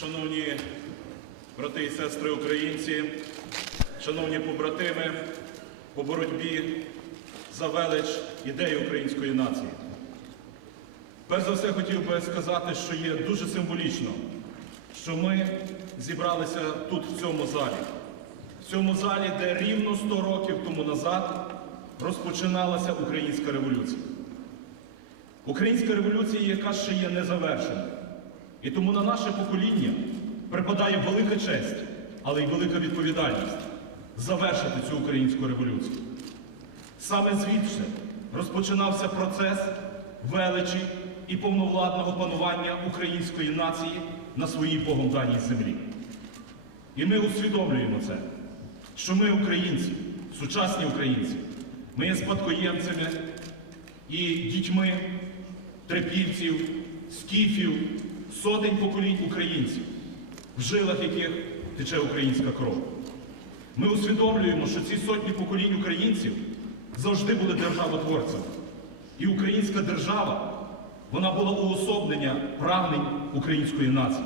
Шановні брати і сестри українці, шановні побратими по боротьбі за велич ідеї української нації. Перш за все хотів би сказати, що є дуже символічно, що ми зібралися тут, в цьому залі. В цьому залі, де рівно 100 років тому назад розпочиналася українська революція. Українська революція, яка ще є незавершена. І тому на наше покоління припадає велика честь, але й велика відповідальність завершити цю українську революцію. Саме звідси розпочинався процес величі і повновладного панування української нації на своїй Богом даній землі. І ми усвідомлюємо це, що ми, українці, сучасні українці, ми є спадкоємцями і дітьми трипільців, скіфів, сотень поколінь українців, в жилах яких тече українська кров. Ми усвідомлюємо, що ці сотні поколінь українців завжди були державотворцями. І українська держава, вона була уособлення прагнень української нації.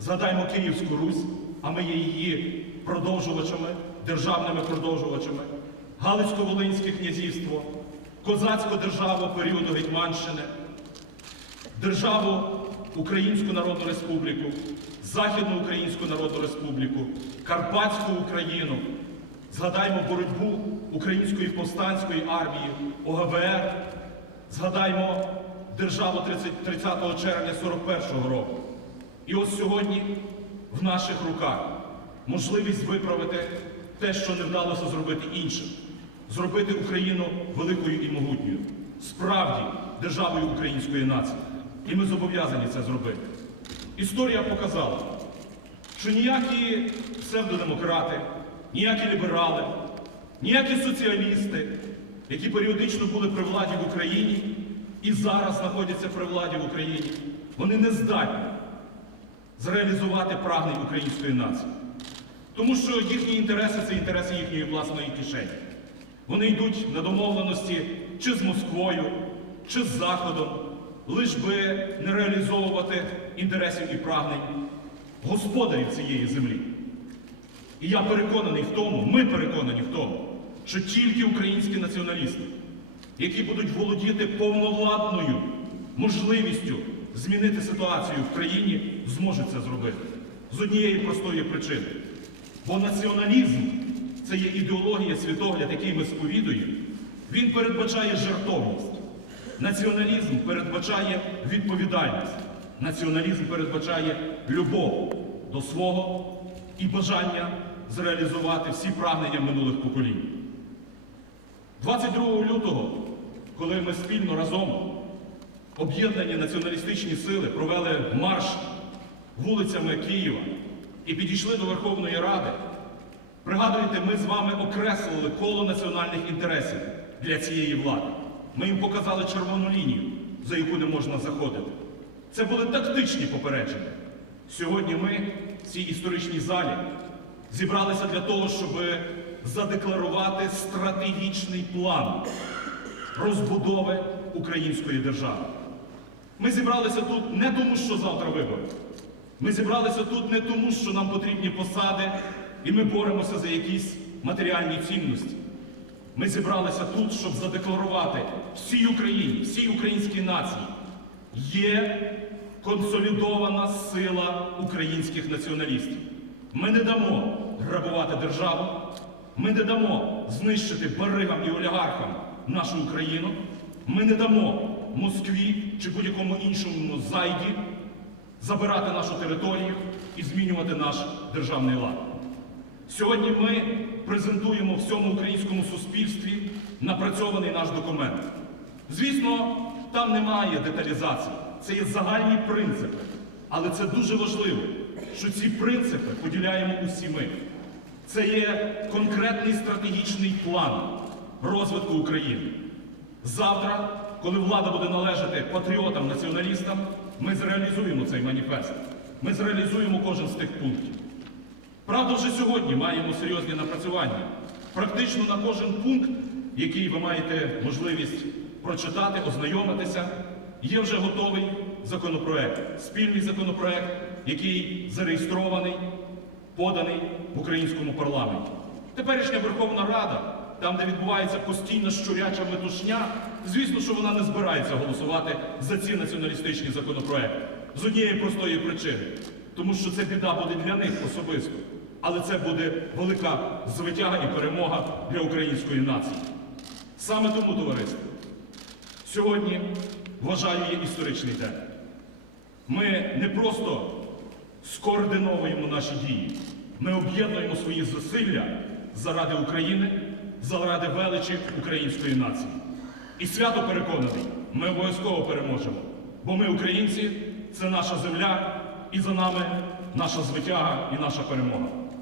Згадаймо Київську Русь, а ми є її продовжувачами, державними продовжувачами, Галицько-Волинське князівство, Козацьку державу періоду Гетьманщини, Державу Українську Народну Республіку, Західну Українську Народну Республіку, Карпатську Україну. Згадаймо боротьбу Української повстанської армії, ОГВР. Згадаймо державу 30, 30 червня 41-го року. І ось сьогодні в наших руках можливість виправити те, що не вдалося зробити іншим, зробити Україну великою і могутньою, справді державою української нації. І ми зобов'язані це зробити. Історія показала, що ніякі псевдодемократи, ніякі ліберали, ніякі соціалісти, які періодично були при владі в Україні і зараз знаходяться при владі в Україні, вони не здатні зреалізувати прагнень української нації. Тому що їхні інтереси це інтереси їхньої власної кишені. Вони йдуть на домовленості чи з Москвою, чи з Заходом, лиш би не реалізовувати інтересів і прагнень господарів цієї землі. І я переконаний в тому, ми переконані в тому, що тільки українські націоналісти, які будуть володіти повновладною можливістю змінити ситуацію в країні, зможуть це зробити. З однієї простої причини. Бо націоналізм це є ідеологія, світогляд, який ми сповідуємо, він передбачає жертовність. Націоналізм передбачає відповідальність. Націоналізм передбачає любов до свого і бажання зреалізувати всі прагнення минулих поколінь. 22 лютого, коли ми спільно разом, об'єднані націоналістичні сили, провели марш вулицями Києва і підійшли до Верховної Ради, пригадуєте, ми з вами окреслили коло національних інтересів для цієї влади. Ми їм показали червону лінію, за яку не можна заходити. Це були тактичні попередження. Сьогодні ми в цій історичній залі зібралися для того, щоб задекларувати стратегічний план розбудови української держави. Ми зібралися тут не тому, що завтра вибори. Ми зібралися тут не тому, що нам потрібні посади, і ми боремося за якісь матеріальні цінності. Ми зібралися тут, щоб задекларувати всій Україні, всій українській нації. Є консолідована сила українських націоналістів. Ми не дамо грабувати державу, ми не дамо знищити баригам і олігархам нашу Україну, ми не дамо Москві чи будь-якому іншому зайді забирати нашу територію і змінювати наш державний лад. Сьогодні ми презентуємо всьому українському суспільстві напрацьований наш документ. Звісно, там немає деталізації, це є загальні принципи. Але це дуже важливо, що ці принципи поділяємо усі ми. Це є конкретний стратегічний план розвитку України. Завтра, коли влада буде належати патріотам, націоналістам, ми зреалізуємо цей маніфест. Ми зреалізуємо кожен з тих пунктів. Правда, вже сьогодні маємо серйозні напрацювання. Практично на кожен пункт, який ви маєте можливість прочитати, ознайомитися, є вже готовий законопроект, спільний законопроект який зареєстрований, поданий в українському парламенті. Теперішня Верховна Рада, там, де відбувається постійна щуряча метушня, звісно, що вона не збирається голосувати за ці націоналістичні законопроекти. З однієї простої причини. Тому що це біда буде для них особисто. Але це буде велика звитяга і перемога для української нації. Саме тому, товариство, сьогодні вважаю є історичний день. Ми не просто скоординовуємо наші дії, ми об'єднуємо свої зусилля заради України, заради величі української нації. І свято переконаний, ми обов'язково переможемо, бо ми, українці, це наша земля, і за нами наша звитяга і наша перемога.